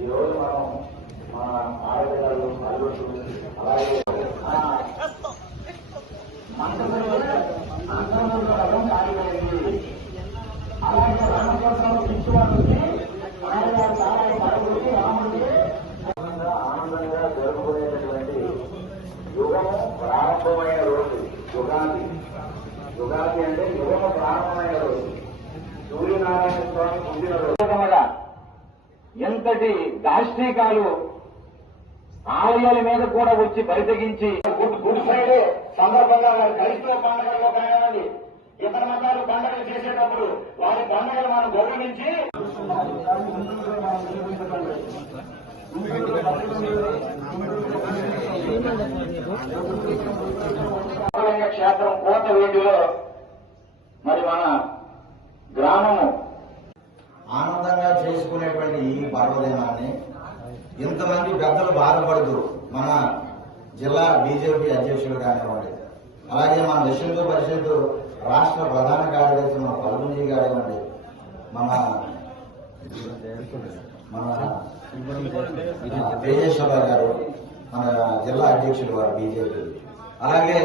ఈరోజు మనం మన ఆడపిల్లలు అల్లుళ్ళు అలాగే యుగము ప్రారంభమైన రోజు. యుగాది. యుగాది అంటే యుగము ప్రారంభమైన రోజు. సూర్యనారాయణ స్వామి పుట్టిన రోజు. ఎంతటి దాష్టీకాలు ఆలయాల మీద కూడా వచ్చి బరితెగించి గుడ్ ఫ్రైడే సందర్భంగా వారి క్రైస్తవ పండుగల్లో కానివ్వండి ఇతర మతాలు పండుగలు చేసేటప్పుడు వారి పండుగలు మనం గౌరవించి శివలింగ క్షేత్రం కోట వీధిలో మరి మన గ్రామము ఆనందంగా చేసుకునేటువంటి ఈ పర్వదినాన్ని ఇంతమంది పెద్దలు బాధపడుతూ మన జిల్లా బీజేపీ అధ్యక్షులు కానివ్వండి అలాగే మన విశ్వ పరిషత్ రాష్ట్ర ప్రధాన కార్యదర్శి మన పల్మూజీ కానివ్వండి మన మన తేజేశ్వర గారు మన జిల్లా అధ్యక్షులు వారు బీజేపీ అలాగే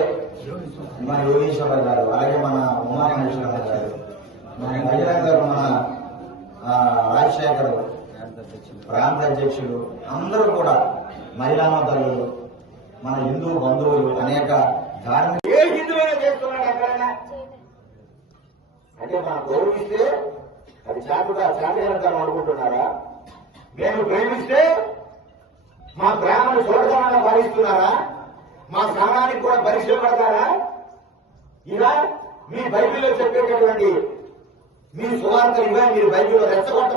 మన యోగేశ్వర గారు అలాగే మన ఉమామహేశ్వర గారు మన బజరంగ్ గారు మన రాజశేఖర్ ప్రాంత అధ్యక్షులు అందరూ కూడా మహిళా మద్దతులు మన హిందూ బంధువులు అనేక ధార్మిక ఏ హిందువైనా చేస్తున్నాడు ఎక్కడైనా? అంటే మనం గౌరవిస్తే అది చాటుగా చాటుగా అనుకుంటున్నారా మేము ప్రేమిస్తే మా గ్రామాన్ని సురక్షణంగా భావిస్తున్నారా మా స్నానానికి కూడా పరీక్షలు పడతారా? ఇలా మీ బైబిల్లో చెప్పేటటువంటి మీ సువార్తలు ఇవే మీరు బైబిల్లో రెచ్చగొట్ట